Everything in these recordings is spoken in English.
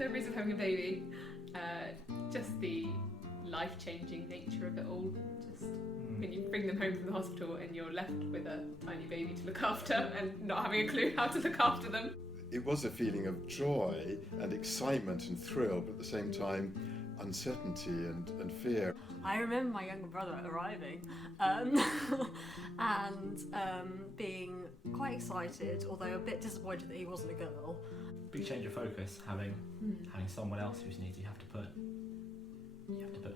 memories of having a baby, just the life-changing nature of it all. Just when you bring them home from the hospital and you're left with a tiny baby to look after and not having a clue how to look after them. It was a feeling of joy and excitement and thrill, but at the same time uncertainty and fear. I remember my younger brother arriving and being quite excited, although a bit disappointed that he wasn't a girl. Big change of focus, having someone else whose needs you have to put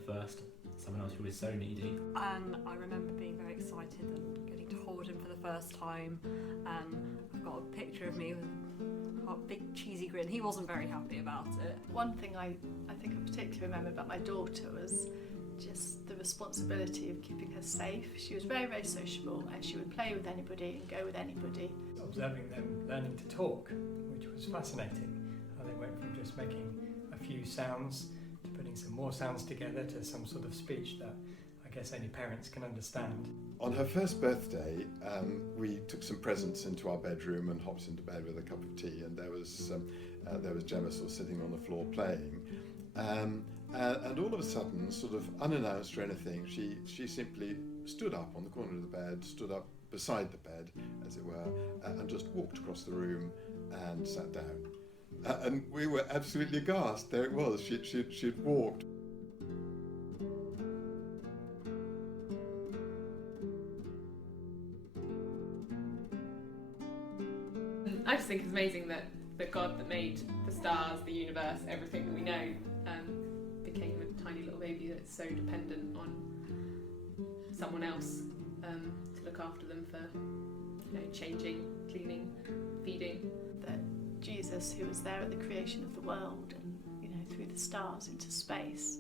first. Someone else who is so needy. And I remember being very excited and getting to hold him for the first time. And I've got a picture of me with a big cheesy grin. He wasn't very happy about it. One thing I think I particularly remember about my daughter was just the responsibility of keeping her safe. She was very, very sociable and she would play with anybody and go with anybody. Observing them learning to talk, which was fascinating. How they went from just making a few sounds to putting some more sounds together to some sort of speech that I guess only parents can understand. On her first birthday, we took some presents into our bedroom and hopped into bed with a cup of tea, and there was Gemma sort of sitting on the floor playing. And all of a sudden, sort of unannounced or anything, she simply stood up on the corner of the bed, stood up beside the bed, as it were, and just walked across the room and sat down. And we were absolutely aghast. There it was. She'd walked. I just think it's amazing that the God that made the stars, the universe, everything that we know, became a tiny little baby that's so dependent on someone else to look after them for, changing, cleaning, feeding. That Jesus, who was there at the creation of the world and, through the stars into space,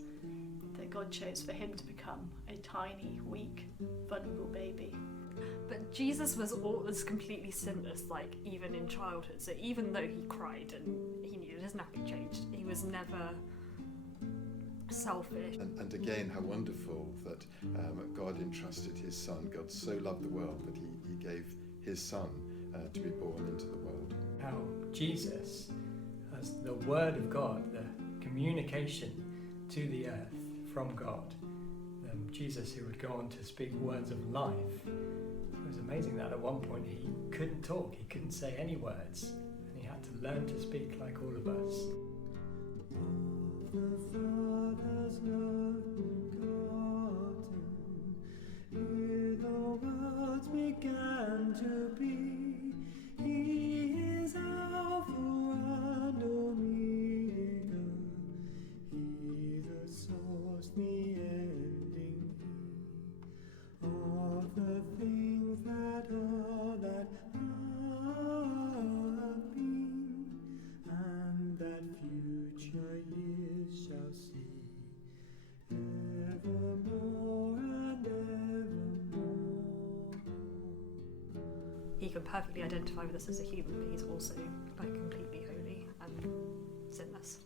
that God chose for him to become a tiny, weak, vulnerable baby. But Jesus was completely sinless, even in childhood. So even though he cried and he needed his nappy changed, he was never selfish. And again, how wonderful that God entrusted his son. God so loved the world that he gave his son to be born into the world. How Jesus, as the Word of God, the communication to the earth from God, Jesus who would go on to speak words of life. It was amazing that at one point he couldn't talk, he couldn't say any words, and he had to learn to speak like all of us. The Father's love begotten, ere the worlds began to be, he is Alpha and Omega, he the source, the ending, of the things that are, that have been, and that future years shall see, evermore and evermore. He can perfectly identify with us as a human, but he's also completely holy and sinless.